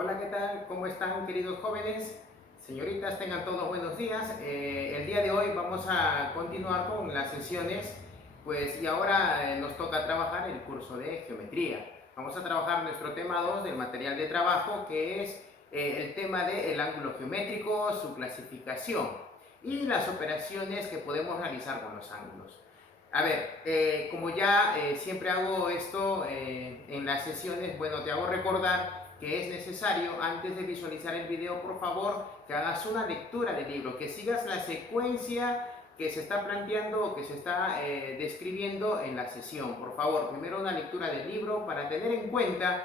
Hola, ¿qué tal? ¿Cómo están, queridos jóvenes? Señoritas, tengan todos buenos días. El día de hoy vamos a continuar con las sesiones, pues, y ahora nos toca trabajar el curso de geometría. Vamos a trabajar nuestro tema 2 del material de trabajo, que es el tema del ángulo geométrico, su clasificación y las operaciones que podemos realizar con los ángulos. A ver, como ya siempre hago esto en las sesiones, bueno, te hago recordar que es necesario, antes de visualizar el video, por favor, que hagas una lectura del libro, que sigas la secuencia que se está planteando o que se está describiendo en la sesión. Por favor, primero una lectura del libro para tener en cuenta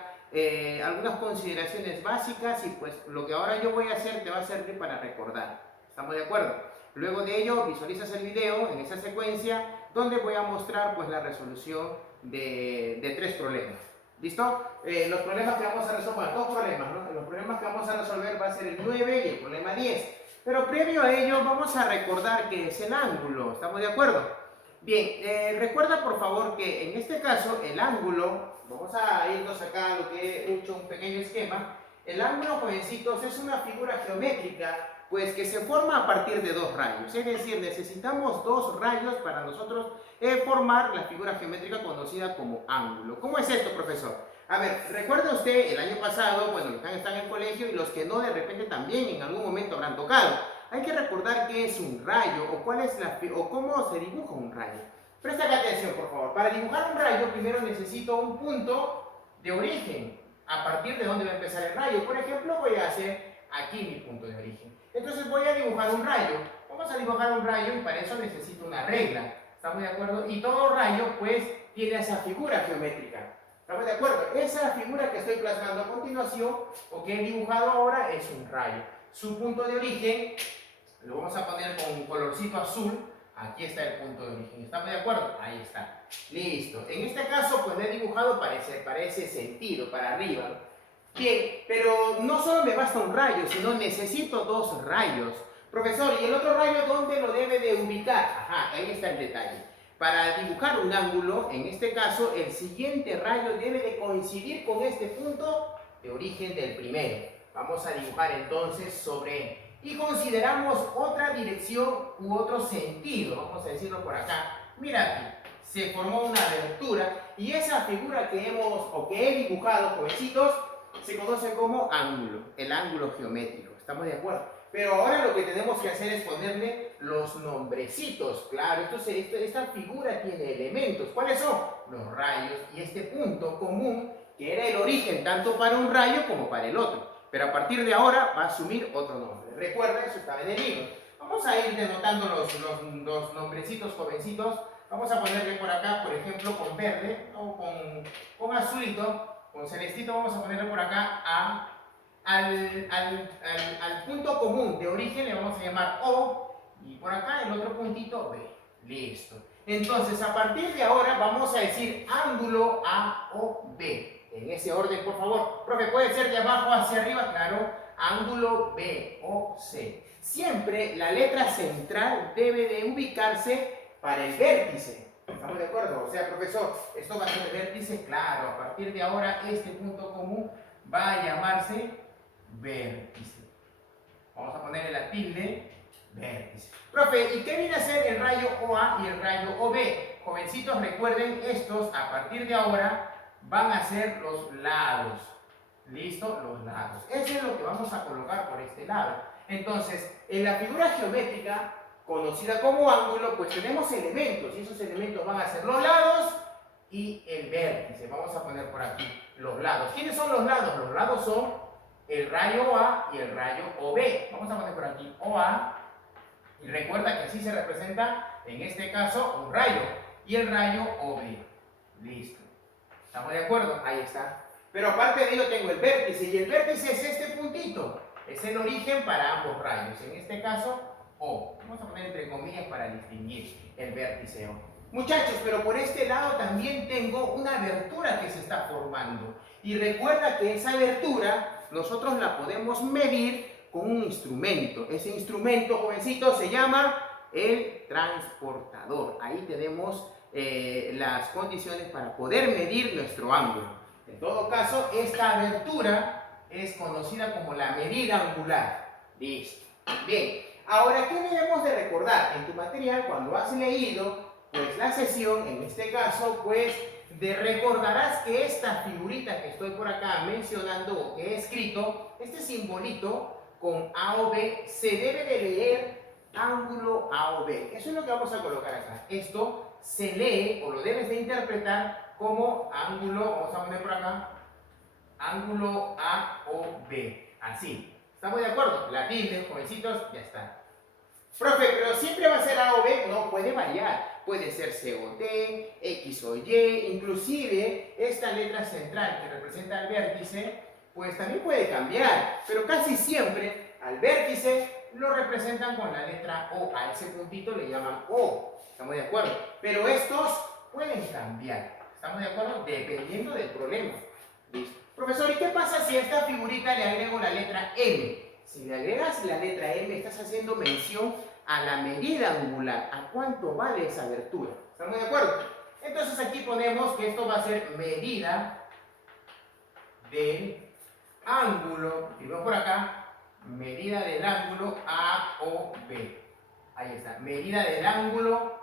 algunas consideraciones básicas y pues lo que ahora yo voy a hacer te va a servir para recordar. ¿Estamos de acuerdo? Luego de ello visualizas el video en esa secuencia donde voy a mostrar pues la resolución de tres problemas. ¿Listo? Los problemas que vamos a resolver, dos problemas, ¿no? Los problemas que vamos a resolver va a ser el 9 y el problema 10. Pero previo a ello vamos a recordar que es el ángulo. ¿Estamos de acuerdo? Bien, recuerda por favor que en este caso el ángulo, vamos a irnos acá a lo que he hecho un pequeño esquema. El ángulo, jovencitos, es una figura geométrica pues que se forma a partir de dos rayos, es decir, necesitamos dos rayos para nosotros formar la figura geométrica conocida como ángulo. ¿Cómo es esto, profesor? A ver, recuerda usted el año pasado, bueno, los que están en el colegio y los que no, de repente también en algún momento habrán tocado. Hay que recordar qué es un rayo o cuál es o cómo se dibuja un rayo. Presta atención, por favor. Para dibujar un rayo, primero necesito un punto de origen, a partir de donde va a empezar el rayo. Por ejemplo, voy a hacer aquí mi punto de origen. Entonces voy a dibujar un rayo. Vamos a dibujar un rayo y para eso necesito una regla. ¿Estamos de acuerdo? Y todo rayo pues tiene esa figura geométrica. ¿Estamos de acuerdo? Esa figura que estoy plasmando a continuación o que he dibujado ahora es un rayo. Su punto de origen lo vamos a poner con un colorcito azul. Aquí está el punto de origen. ¿Estamos de acuerdo? Ahí está. Listo. En este caso pues he dibujado para ese sentido, para arriba. Bien, pero no solo me basta un rayo, sino necesito dos rayos. Profesor, ¿y el otro rayo dónde lo debe de ubicar? Ajá, ahí está el detalle. Para dibujar un ángulo, en este caso, el siguiente rayo debe de coincidir con este punto de origen del primero. Vamos a dibujar entonces sobre él. Y consideramos otra dirección u otro sentido, vamos a decirlo por acá. Mira aquí, se formó una abertura y esa figura que he dibujado, jovencitos, se conoce como ángulo, el ángulo geométrico. ¿Estamos de acuerdo? Pero ahora lo que tenemos que hacer es ponerle los nombrecitos. Claro, esta figura tiene elementos. ¿Cuáles son? Los rayos y este punto común que era el origen tanto para un rayo como para el otro. Pero a partir de ahora va a asumir otro nombre. Recuerda, eso estaba en el libro. Vamos a ir denotando los nombrecitos jovencitos. Vamos a ponerle por acá, por ejemplo, con verde o con azulito. Con celestito vamos a ponerle por acá al punto común de origen le vamos a llamar O y por acá el otro puntito B. Listo. Entonces a partir de ahora vamos a decir ángulo A o B. En ese orden, por favor. Profe, puede ser de abajo hacia arriba, claro. Ángulo B o C. Siempre la letra central debe de ubicarse para el vértice. ¿Estamos de acuerdo? O sea, profesor, esto va a ser el vértice, claro, a partir de ahora este punto común va a llamarse vértice. Vamos a ponerle la tilde, vértice. Profe, ¿y qué viene a ser el rayo OA y el rayo OB? Jovencitos, recuerden, estos a partir de ahora van a ser los lados. ¿Listo? Los lados. Eso es lo que vamos a colocar por este lado. Entonces, en la figura geométrica conocida como ángulo, pues tenemos elementos y esos elementos van a ser los lados y el vértice. Vamos a poner por aquí los lados. ¿Quiénes son los lados? Los lados son el rayo A y el rayo OB. Vamos a poner por aquí OA y recuerda que así se representa en este caso un rayo y el rayo OB. Listo. ¿Estamos de acuerdo? Ahí está. Pero aparte de ello tengo el vértice y el vértice es este puntito. Es el origen para ambos rayos. En este caso O. Vamos a poner entre comillas para distinguir el vértice O. Muchachos, pero por este lado también tengo una abertura que se está formando. Y recuerda que esa abertura nosotros la podemos medir con un instrumento. Ese instrumento, jovencito, se llama el transportador. Ahí tenemos las condiciones para poder medir nuestro ángulo. En todo caso, esta abertura es conocida como la medida angular. Listo. Bien. Ahora, ¿qué debemos de recordar? En tu material, cuando has leído, pues la sesión, en este caso, pues recordarás que esta figurita que estoy por acá mencionando o que he escrito, este simbolito con A o B, se debe de leer ángulo A o B. Eso es lo que vamos a colocar acá. Esto se lee o lo debes de interpretar como ángulo, vamos a poner por acá, ángulo A o B. Así. ¿Estamos de acuerdo? La tilde, jovencitos, ya está. Profe, pero siempre va a ser A o B, no, puede variar. Puede ser C o D, X o Y, inclusive esta letra central que representa el vértice, pues también puede cambiar, pero casi siempre al vértice lo representan con la letra O, a ese puntito le llaman O, ¿estamos de acuerdo? Pero estos pueden cambiar, ¿estamos de acuerdo? Dependiendo del problema. ¿Listo? Profesor, ¿y qué pasa si a esta figurita le agrego la letra M? Si le agregas la letra M, estás haciendo mención a la medida angular, a cuánto vale esa abertura. ¿Estamos de acuerdo? Entonces aquí ponemos que esto va a ser medida del ángulo, y vemos por acá, medida del ángulo A o B. Ahí está, medida del ángulo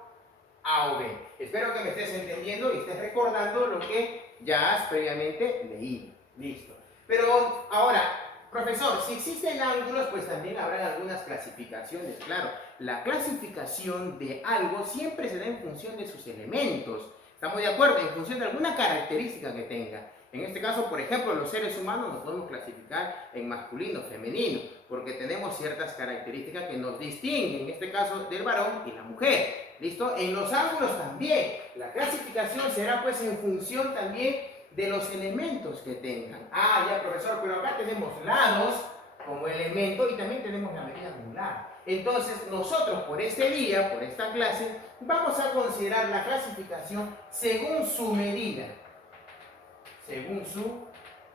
A o B. Espero que me estés entendiendo y estés recordando lo que ya has previamente leído. Listo. Pero ahora, profesor, si existen ángulos, pues también habrá algunas clasificaciones. Claro, la clasificación de algo siempre se da en función de sus elementos. ¿Estamos de acuerdo? En función de alguna característica que tenga. En este caso, por ejemplo, los seres humanos nos podemos clasificar en masculino, femenino, porque tenemos ciertas características que nos distinguen, en este caso, del varón y la mujer. ¿Listo? En los ángulos también. La clasificación será pues en función también de los elementos que tengan. Ah, ya, profesor, pero acá tenemos lados como elemento y también tenemos la medida angular. Entonces, nosotros por este día, por esta clase, vamos a considerar la clasificación según su medida. Según su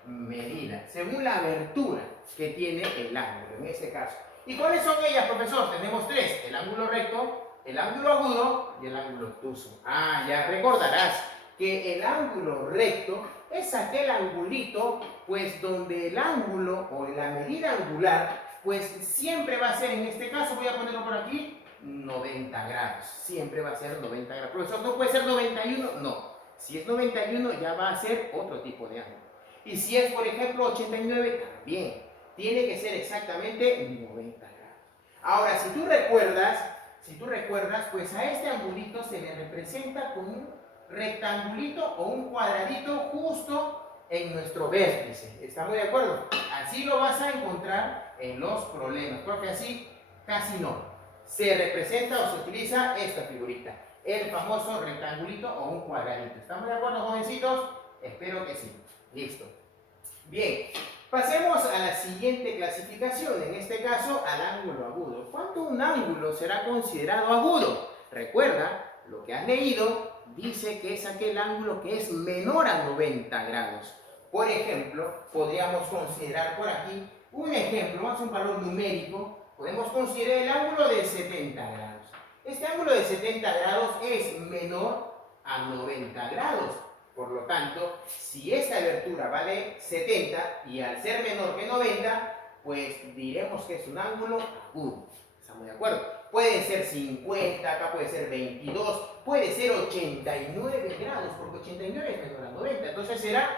medida, según la abertura que tiene el ángulo, en este caso. ¿Y cuáles son ellas, profesor? Tenemos tres: el ángulo recto, el ángulo agudo y el ángulo obtuso. Ah, ya recordarás que el ángulo recto es aquel angulito, pues donde el ángulo o la medida angular, pues siempre va a ser, en este caso, voy a ponerlo por aquí, 90 grados. Siempre va a ser 90 grados. Profesor, ¿no puede ser 91? No. Si es 91 ya va a ser otro tipo de ángulo. Y si es, por ejemplo, 89, también. Tiene que ser exactamente 90 grados. Ahora, si tú recuerdas, pues a este angulito se le representa con un rectangulito o un cuadradito justo en nuestro vértice. ¿Estamos de acuerdo? Así lo vas a encontrar en los problemas, porque así casi no. Se representa o se utiliza esta figurita, el famoso rectangulito o un cuadradito. ¿Estamos de acuerdo, jovencitos? Espero que sí. Listo. Bien, pasemos a la siguiente clasificación, en este caso al ángulo agudo. ¿Cuánto un ángulo será considerado agudo? Recuerda, lo que has leído dice que es aquel ángulo que es menor a 90 grados. Por ejemplo, podríamos considerar por aquí un ejemplo, vamos a un valor numérico, podemos considerar el ángulo de 70 grados. Este ángulo de 70 grados es menor a 90 grados. Por lo tanto, si esta abertura vale 70 y al ser menor que 90, pues diremos que es un ángulo agudo. ¿Estamos de acuerdo? Puede ser 50, acá puede ser 22, puede ser 89 grados, porque 89 es menor a 90, entonces será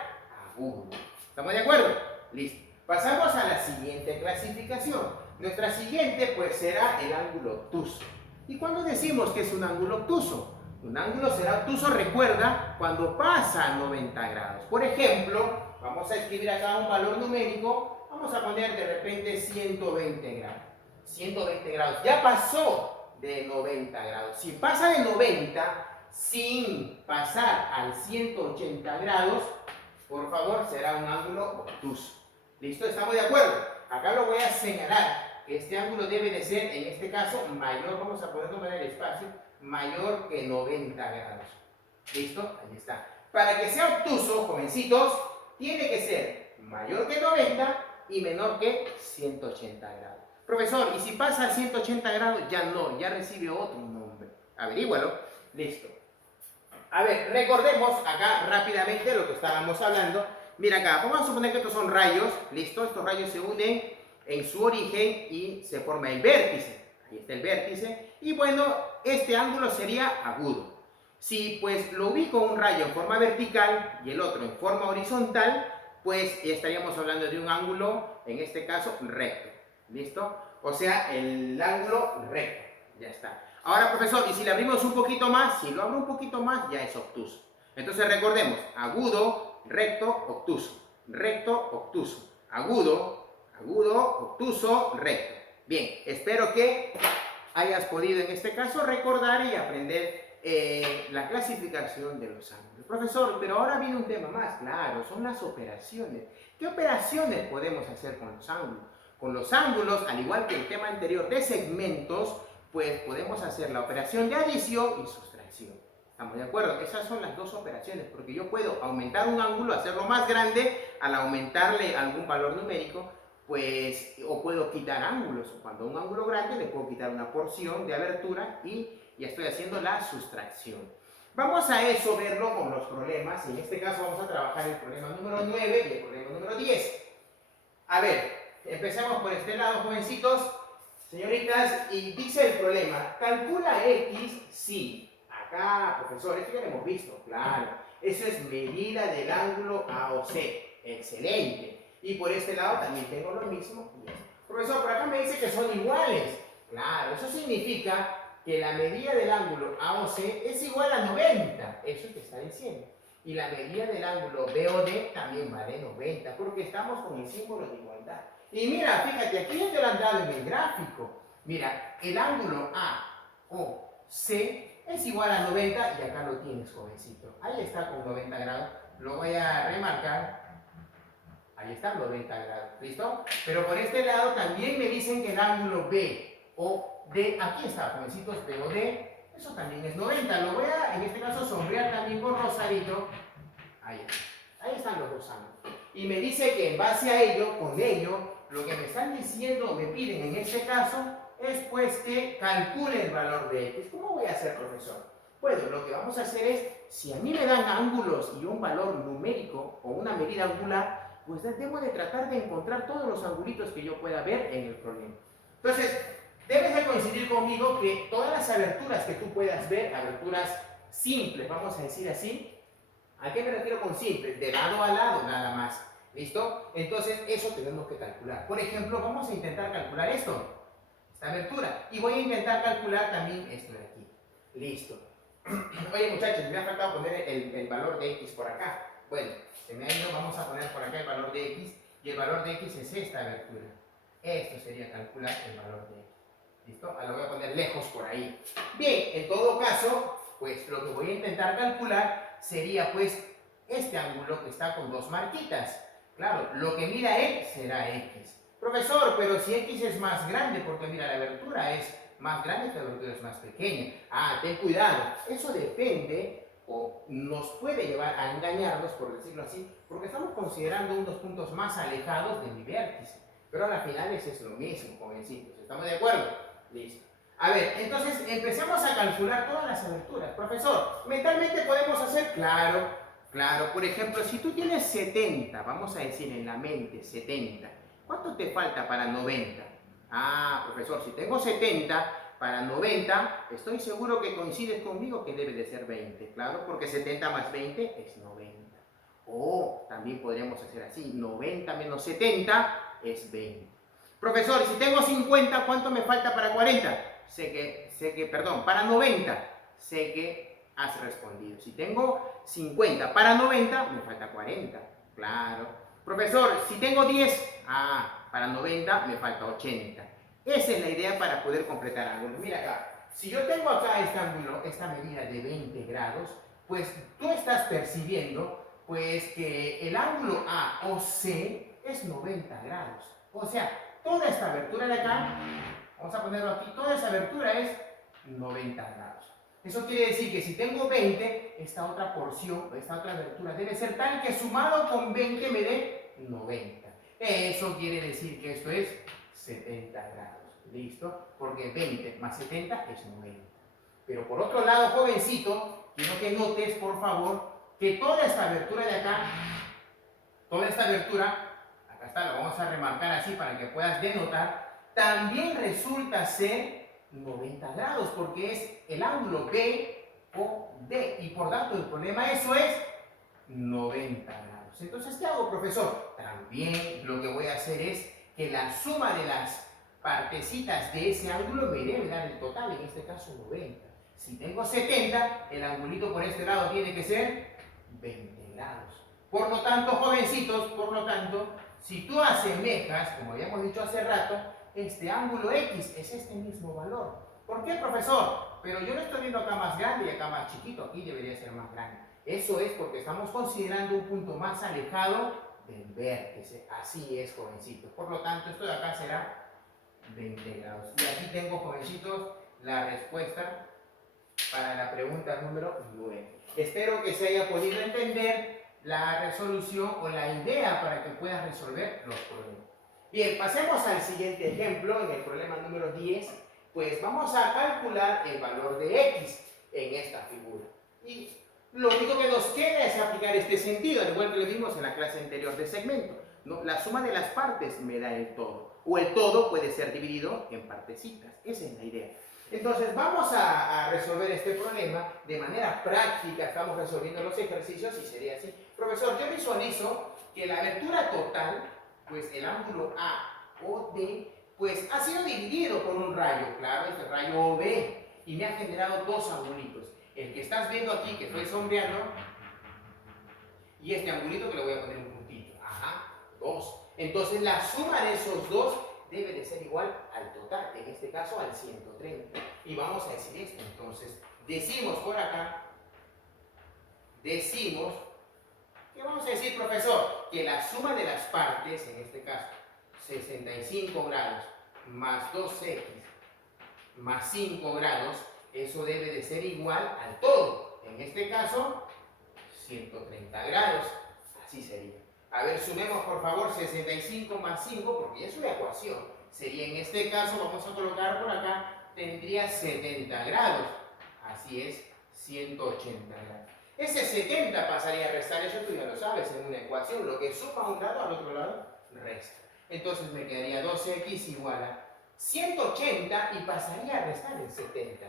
agudo. ¿Estamos de acuerdo? Listo. Pasamos a la siguiente clasificación. Nuestra siguiente pues será el ángulo obtuso. ¿Y cuándo decimos que es un ángulo obtuso? Un ángulo será obtuso, recuerda, cuando pasa a 90 grados. Por ejemplo, vamos a escribir acá un valor numérico, vamos a poner de repente 120 grados. 120 grados, ya pasó de 90 grados. Si pasa de 90 sin pasar al 180 grados, por favor, será un ángulo obtuso. ¿Listo? ¿Estamos de acuerdo? Acá lo voy a señalar. Este ángulo debe de ser, en este caso, mayor, vamos a ponerlo en el espacio, mayor que 90 grados. ¿Listo? Ahí está. Para que sea obtuso, jovencitos, tiene que ser mayor que 90 y menor que 180 grados. Profesor, ¿y si pasa a 180 grados? Ya no, ya recibe otro nombre. Averígualo. Listo. A ver, recordemos acá rápidamente lo que estábamos hablando Mira acá, vamos a suponer que estos son rayos, ¿listo? Estos rayos se unen en su origen y se forma el vértice. Ahí está el vértice. Y bueno, este ángulo sería agudo. Si pues lo ubico un rayo en forma vertical y el otro en forma horizontal, pues estaríamos hablando de un ángulo, en este caso, recto. ¿Listo? O sea, el ángulo recto. Ya está. Ahora, profesor, y si le abrimos un poquito más, si lo abro un poquito más, ya es obtuso. Entonces recordemos, agudo, recto, obtuso. Recto, obtuso. Agudo, agudo, obtuso, recto. Bien, espero que hayas podido en este caso recordar y aprender la clasificación de los ángulos. Profesor, pero ahora viene un tema más, claro, son las operaciones. ¿Qué operaciones podemos hacer con los ángulos? Con los ángulos, al igual que el tema anterior de segmentos, pues podemos hacer la operación de adición y sustracción. ¿Estamos de acuerdo? Esas son las dos operaciones, porque yo puedo aumentar un ángulo, hacerlo más grande, al aumentarle algún valor numérico, pues, o puedo quitar ángulos. Cuando un ángulo grande le puedo quitar una porción de abertura y ya estoy haciendo la sustracción. Vamos a eso verlo con los problemas. En este caso vamos a trabajar el problema número 9 y el problema número 10. A ver, empecemos por este lado, jovencitos, señoritas, y dice el problema, calcula X si. Acá, profesor, esto ya lo hemos visto, claro. Eso es medida del ángulo AOC. Excelente. Y por este lado también tengo lo mismo. Profesor, por acá me dice que son iguales. Claro, eso significa que la medida del ángulo AOC es igual a 90. Eso te está diciendo. Y la medida del ángulo BOD también vale 90, porque estamos con el símbolo de igualdad. Y mira, fíjate, aquí ya te lo han dado en el gráfico. Mira, el ángulo AOC es igual a 90 y acá lo tienes, jovencito. Ahí está con 90 grados. Lo voy a remarcar. Ahí está, 90 grados. ¿Listo? Pero por este lado también me dicen que el ángulo BOD, aquí está, jovencitos, BOD, eso también es 90. Lo voy a, en este caso, sombrear también con rosadito. Ahí está. Ahí están los dos ángulos. Y me dice que en base a ello, con ello, lo que me están diciendo, me piden en este caso, es pues que calcule el valor de X. ¿Cómo voy a hacer, profesor? Bueno, lo que vamos a hacer es, si a mí me dan ángulos y un valor numérico o una medida angular, pues debo de tratar de encontrar todos los angulitos que yo pueda ver en el problema. Entonces, debes de coincidir conmigo que todas las aberturas que tú puedas ver, aberturas simples, vamos a decir así, ¿a qué me refiero con simples? De lado a lado nada más. ¿Listo? Entonces, eso tenemos que calcular. Por ejemplo, vamos a intentar calcular esto. Esta abertura. Y voy a intentar calcular también esto de aquí. Listo. Oye, muchachos, me ha faltado poner el valor de X por acá. Bueno, se me ha ido, vamos a poner por acá el valor de X. Y el valor de X es esta abertura. Esto sería calcular el valor de X. ¿Listo? Lo voy a poner lejos por ahí. Bien, en todo caso, pues lo que voy a intentar calcular sería pues este ángulo que está con dos marquitas. Claro, lo que mida él será X. Profesor, pero si X es más grande, porque mira, la abertura es más grande, esta abertura es más pequeña. Ah, ten cuidado. Eso depende o nos puede llevar a engañarnos, por decirlo así, porque estamos considerando unos puntos más alejados de mi vértice. Pero a la final es lo mismo, jovencitos. ¿Estamos de acuerdo? Listo. A ver, entonces empecemos a calcular todas las aberturas. Profesor, ¿mentalmente podemos hacer? Claro, claro. Por ejemplo, si tú tienes 70, vamos a decir en la mente 70, ¿cuánto te falta para 90? Ah, profesor, si tengo 70 para 90, estoy seguro que coincides conmigo que debe de ser 20. Claro, porque 70 más 20 es 90. O también podríamos hacer así, 90 menos 70 es 20. Profesor, si tengo 50, ¿cuánto me falta para 40? Perdón, para 90, sé que has respondido. Si tengo 50 para 90, me falta 40. Claro. Profesor, si tengo 10, para 90 me falta 80. Esa es la idea para poder completar ángulos. Mira acá, si yo tengo acá este ángulo, esta medida de 20 grados, pues tú estás percibiendo pues que el ángulo AOC es 90 grados. O sea, toda esta abertura de acá, vamos a ponerlo aquí, toda esta abertura es 90 grados. Eso quiere decir que si tengo 20, esta otra porción, esta otra abertura debe ser tal que sumado con 20 me dé 90. Eso quiere decir que esto es 70 grados. ¿Listo? Porque 20 más 70 es 90. Pero por otro lado, jovencito, quiero que notes, por favor, que toda esta abertura de acá Toda esta abertura, acá está, la vamos a remarcar así para que puedas denotar, también resulta ser 90 grados, porque es el ángulo BOD, y por tanto el problema eso es 90 grados. Entonces, ¿qué hago, profesor? También lo que voy a hacer es que la suma de las partecitas de ese ángulo me debe dar el total, en este caso 90. Si tengo 70, el angulito por este lado tiene que ser 20 grados. Por lo tanto, jovencitos, si tú asemejas, como habíamos dicho hace rato, este ángulo X es este mismo valor. ¿Por qué, profesor? Pero yo lo estoy viendo acá más grande y acá más chiquito, aquí debería ser más grande. Eso es porque estamos considerando un punto más alejado del vértice. Así es, jovencitos. Por lo tanto, esto de acá será 20 grados. Y aquí tengo, jovencitos, la respuesta para la pregunta número 9. Espero que se haya podido entender la resolución o la idea para que puedas resolver los problemas. Bien, pasemos al siguiente ejemplo, en el problema número 10. Pues vamos a calcular el valor de X en esta figura. Y lo único que nos queda es aplicar este sentido, al igual que lo vimos en la clase anterior de segmento. ¿No? La suma de las partes me da el todo. O el todo puede ser dividido en partecitas. Esa es la idea. Entonces vamos a resolver este problema de manera práctica. Estamos resolviendo los ejercicios y sería así. Profesor, yo visualizo que la abertura total, pues el ángulo AOD, pues ha sido dividido por un rayo. Claro, este rayo OB. Y me ha generado dos angulitos. El que estás viendo aquí, que estoy sombreando, y este angulito que le voy a poner un puntito. Ajá, 2. Entonces la suma de esos dos debe de ser igual al total, en este caso al 130. Y vamos a decir esto. Entonces, decimos por acá, ¿qué vamos a decir, profesor? Que la suma de las partes, en este caso, 65 grados más 2x más 5 grados, eso debe de ser igual al todo. En este caso, 130 grados. Así sería. A ver, sumemos por favor 65 más 5, porque ya es una ecuación. Sería en este caso, vamos a colocar por acá, tendría 70 grados. Así es, 180 grados. Ese 70 pasaría a restar, eso tú ya lo sabes, en una ecuación. Lo que suma a un lado, al otro lado, resta. Entonces me quedaría 2x igual a 180 y pasaría a restar el 70.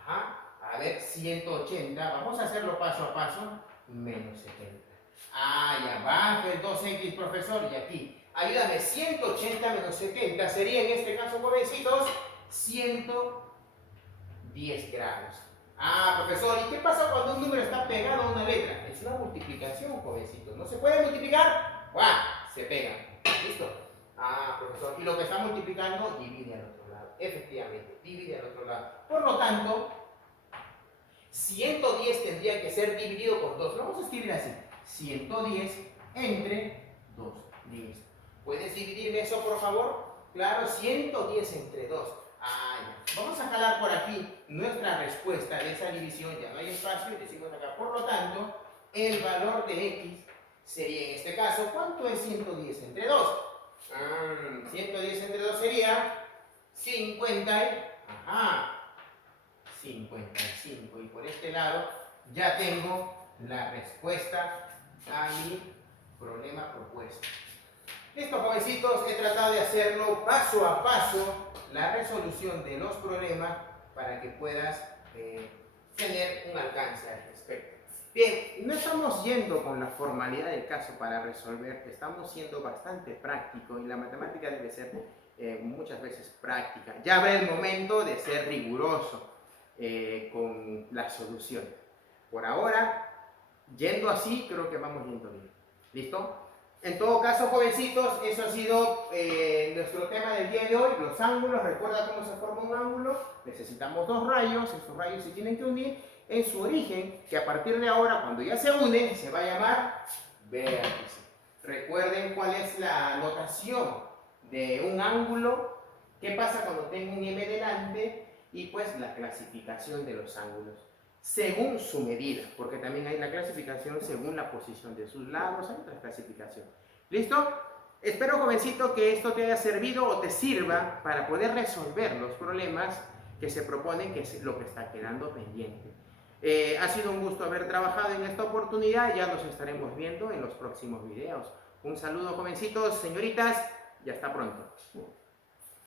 Ajá. A ver, 180, vamos a hacerlo paso a paso, menos 70. Ah, ya baja el 2x, profesor, y aquí. Ayúdame, 180 menos 70 sería en este caso, jovencitos, 110 grados. Ah, profesor, ¿y qué pasa cuando un número está pegado a una letra? Es una multiplicación, jovencitos. ¿No se puede multiplicar? ¡Guau! Se pegan. ¿Listo? Ah, profesor, y lo que está multiplicando divide al otro lado. Efectivamente, divide al otro lado. Por lo tanto, 110 tendría que ser dividido por 2. Lo vamos a escribir así. 110 entre 2. Listo. ¿Puedes dividirme eso, por favor? Claro, 110 entre 2. Ah, ya. Vamos a jalar por aquí nuestra respuesta de esa división. Ya no hay espacio y decimos acá. Por lo tanto, el valor de X sería en este caso, ¿cuánto es 110 entre 2? 110 entre 2 sería 55. Y por este lado ya tengo la respuesta a mi problema propuesto. Listo, jovencitos, he tratado de hacerlo paso a paso, la resolución de los problemas para que puedas tener un alcance al respecto. Bien, no estamos yendo con la formalidad del caso para resolver, estamos siendo bastante prácticos y la matemática debe ser muchas veces práctica. Ya habrá el momento de ser riguroso con la solución. Por ahora, yendo así, creo que vamos yendo bien. ¿Listo? En todo caso, jovencitos, eso ha sido nuestro tema del día de hoy, los ángulos. Recuerda cómo se forma un ángulo. Necesitamos dos rayos, esos rayos se tienen que unir en su origen, que a partir de ahora, cuando ya se unen, se va a llamar vértice. Recuerden cuál es la notación de un ángulo, qué pasa cuando tengo un M delante y pues la clasificación de los ángulos según su medida, porque también hay una clasificación según la posición de sus lados, hay otra clasificación. ¿Listo? Espero, jovencito, que esto te haya servido o te sirva para poder resolver los problemas que se proponen, que es lo que está quedando pendiente. Ha sido un gusto haber trabajado en esta oportunidad, ya nos estaremos viendo en los próximos videos. Un saludo, jovencitos, señoritas, y hasta pronto.